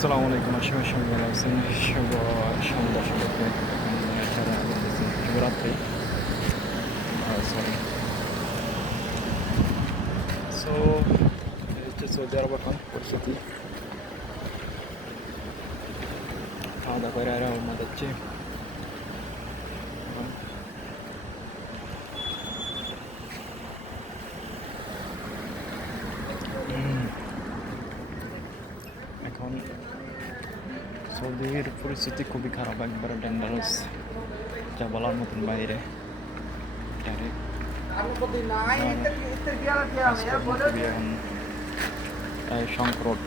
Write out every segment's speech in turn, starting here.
আসসালামু আলাইকুম, আসলে সবাই ভালো আছেন। শুভ সন্ধ্যা সবাইকে। সারা বলতেছি শুভরাত্রি, সরি। সো এই হচ্ছে সৌদি আরব এখন পরিস্থিতি। খাওয়া দাওয়া করে আর রওনা যাচ্ছি এখন। এখন সৌদির পরিস্থিতি খুবই খারাপ, একবারে ডেঞ্জারাস, যা বলার মতন বাইরে। ডাইরেক্ট খুবই এখন সংকট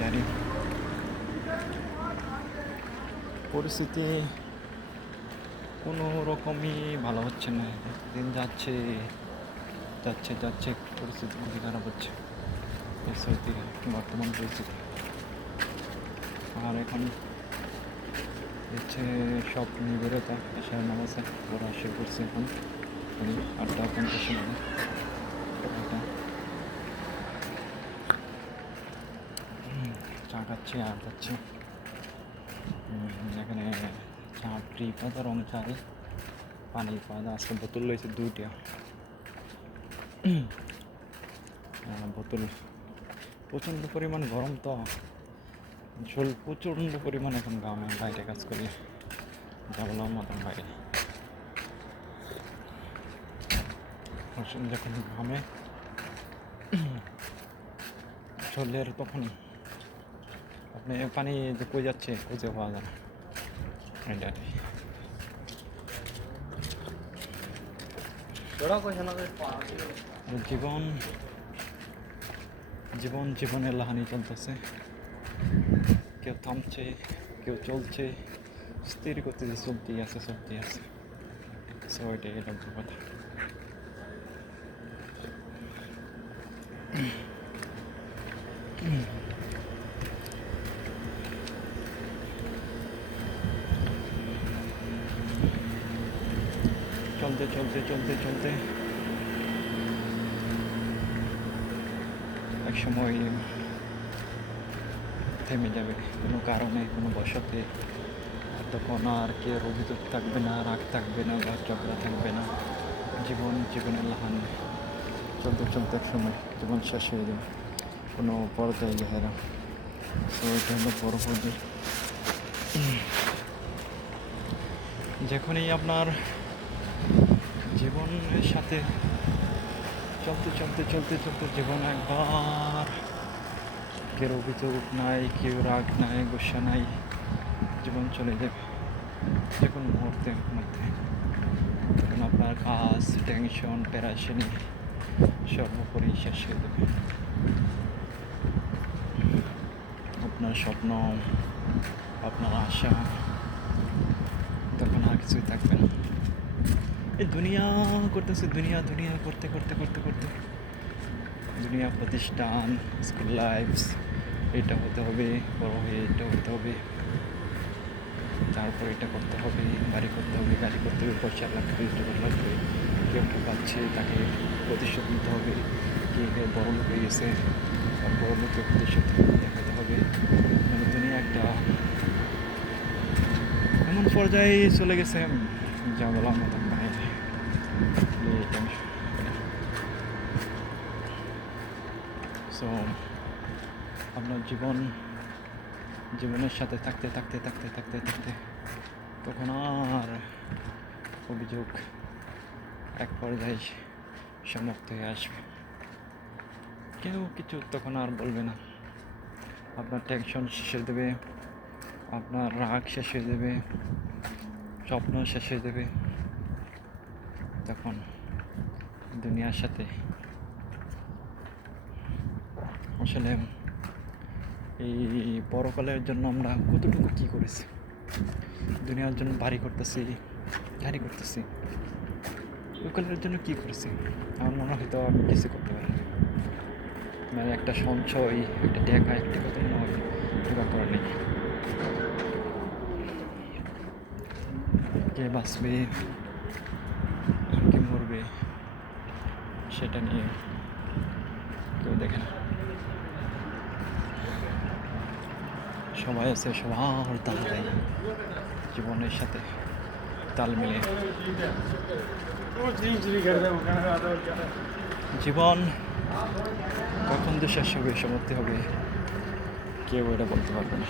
জানি পরিস্থিতি কোনো রকমই ভালো হচ্ছে না। দিন যাচ্ছে যাচ্ছে যাচ্ছে পরিস্থিতি খুবই খারাপ হচ্ছে এই সৌদির বর্তমান পরিস্থিতি। আর এখন হচ্ছে সব নিবেড়তা এশার নামাজে ওরা শুরু করছে এখন 8:50 মধ্যে। চা খাচ্ছি আর যাচ্ছি। এখানে চা ফ্রি পাতা, রং চাই, পানি পাতা। আজকে বোতল রয়েছে 2টা বোতল। প্রচণ্ড পরিমাণ গরম, তো প্রচণ্ড পরিমাণ এখন গ্রামে বাইরে কাজ করি, যাবলাম মতন বাইরে। যখন গ্রামে চলের তখন আপনি পানি যে কই যাচ্ছে খুঁজে পাওয়া যায় না। জীবন জীবন জীবনের লাহানি চলতেছে, কেউ থামছে, কেউ চলছে, স্থির করতেছে, চলতেই আছে। সো এটাই এটা কথা। চলতে চলতে চলতে চলতে এক সময় থেমে যাবে, কোনো কারণে, কোনো বশতে। তখন আর কেউ অভিযোগ থাকবে না, রাগ থাকবে না, বা ঝগড়া থাকবে না। জীবনের লাহান চলতে চলতে এক সময় জীবন শেষ হয়ে যাবে, কোনো পর্যায়ে যায় না। তো এটা হলো বড় পর্যায়ে। যখনই আপনার জীবনের সাথে চলতে চলতে চলতে চলতে জীবন একবার, কেউ অভিযোগ নাই, কেউ রাগ নাই, গুসা নাই, জীবন চলে যাবে যে কোনো মুহূর্তের মধ্যে। তখন আপনার কাজ, টেনশন, প্যারাশানি সর্বোপরি শেষ হয়ে যাবে। আপনার স্বপ্ন, আপনার আশা, তখন আর কিছুই থাকবে না। এই দুনিয়া করতেছে, দুনিয়া করতে করতে করতে করতে দুনিয়া, প্রতিষ্ঠান, স্কুল লাইফ, এটা হতে হবে, বড় হয়ে এটা হতে হবে, তারপর এটা করতে হবে, বাড়ি করতে হবে, গাড়ি করতে হবে, পয়সা লাগবে, টাকা লাগবে, কেউ পাচ্ছে তাকে প্রতিশোধ নিতে হবে, কে বড় লোক হয়ে গেছে তার বড় লোকের প্রতিশোধ দেখাতে হবে। মানে দুনিয়া একটা এমন পর্যায়ে চলে গেছে, যা বলার মতন বাইরে। সো আপনার জীবনের সাথে থাকতে থাকতে থাকতে থাকতে থাকতে তখন আর অভিযোগ এক পর্যায়ে সমাপ্ত হয়ে আসবে। কেউ কিছু তখন আর বলবে না। আপনার টেনশন শেষ হয়ে দেবে, আপনার রাগ শেষ হয়ে দেবে, স্বপ্ন শেষ হয়ে দেবে। তখন দুনিয়ার সাথে আসলে এই পরকালের জন্য আমরা কতটুকু কী করেছি। দুনিয়ার জন্য বাড়ি করতেছি, গাড়ি করতেছি, ওইকালের জন্য কী করেছি আমার মনে হয়তো আমি কিছু করতে পারি। মানে একটা সঞ্চয়, একটা টাকা, একটা কথা নয়, জোগাড় করা নেই। কে বাঁচবে, কে মরবে, সেটা নিয়ে কেউ দেখে না। সবাই আছে সবার তাল দেয় জীবনের সাথে তাল মিলিয়ে। জীবন কখন যে শেষ হবে, সমাপ্তি হবে, কেউ এটা বলতে পারবে না।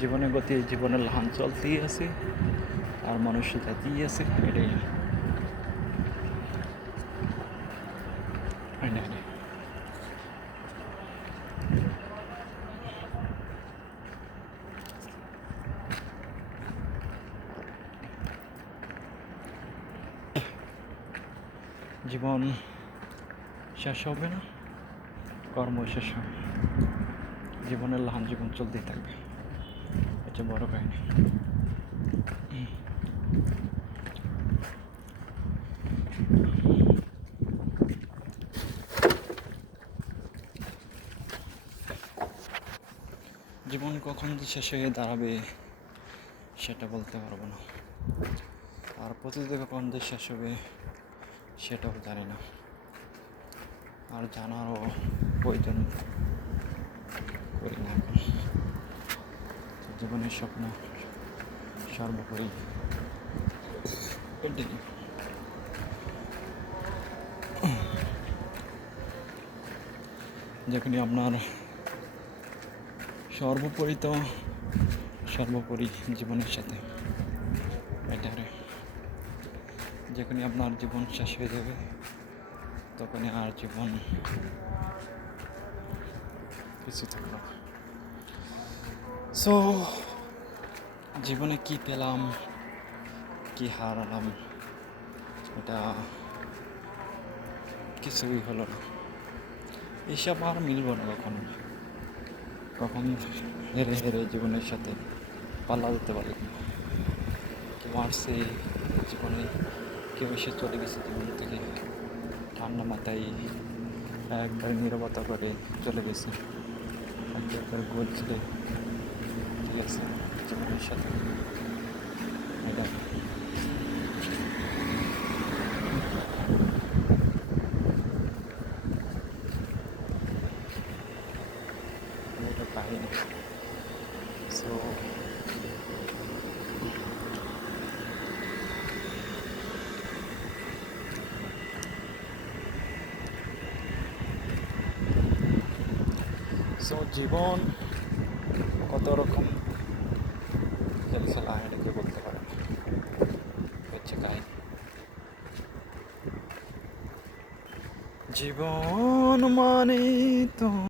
জীবনের গতি, জীবনের লাহান চলতেই আছে, আর মনুষ্য জাতিই আছে, এটাই হয় না। জীবন শেষ হবে না, কর্ম শেষ হবে, জীবনের লাহান জীবন চলতেই থাকবে, এটা বড় কাহিনী। জীবন কখন যে শেষ হয়ে দাঁড়াবে সেটা বলতে পারবো না, আর প্রতিযোগিতা কখন যে শেষ হবে সেটাও জানি না, আর জানারও প্রয়োজন করি না এখন। জীবনের স্বপ্ন সর্বোপরি এটাই। যখনই আপনার সর্বোপরি জীবনের সাথে এটারে, যখনই আপনার জীবন শেষ হয়ে যাবে তখনই আর জীবন কিছু থাকবে না। সো জীবনে কি পেলাম, কি হারালাম, এটা কিছুই হলো না। এসব আর মিলব না কখনো। কখন হেরে হেরে জীবনের সাথে পাল্লা দিতে পারি। কেউ আসছে জীবনে, কেউ এসে চলে গেছে জীবন থেকে ঠান্ডা মাথায় একবার নীরবতা করে চলে গেছে, একবার বলছিলে ঠিক আছে জীবনের সাথে এটা। এটা কাহিনী। সো জীবন কত রকম খেলা এটাকে বলতে পারে না, হচ্ছে কাহিনী। জীবন মানে তো